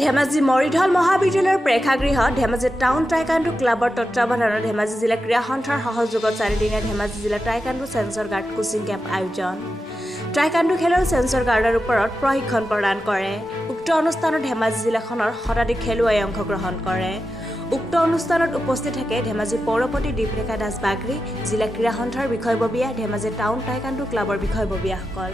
ধেমাজি মৰিঢল মহাবিদ্যালয়ৰ প্ৰেক্ষাগৃহত Dhemaji town taekwondo ক্লাবৰ তত্বাৱধানত ধেমাজি জিলা ক্ৰীড়া সন্থাৰ সহযোগত 4 দিনীয়া ধেমাজি জিলা taekwondo sensor guard coaching camp আয়োজন। টাইকাণ্ডো খেলৰ চেঞ্চৰ গাৰ্ডৰ ওপৰত প্ৰশিক্ষণ প্ৰদান কৰে। উক্ত অনুষ্ঠানত ধেমাজি জিলাখনৰ শতাধিক খেলুৱৈয়ে অংশগ্ৰহণ কৰে। উক্ত অনুষ্ঠানত উপস্থিত থাকে ধেমাজি পৌৰপতি দীপৰেখা দাস বাগৰী, জিলা ক্ৰীড়া সন্থাৰ বিষয়ববীয়া, ধেমাজি টাউন টাইকাণ্ডো ক্লাবৰ বিষয়ববীয়াসকল।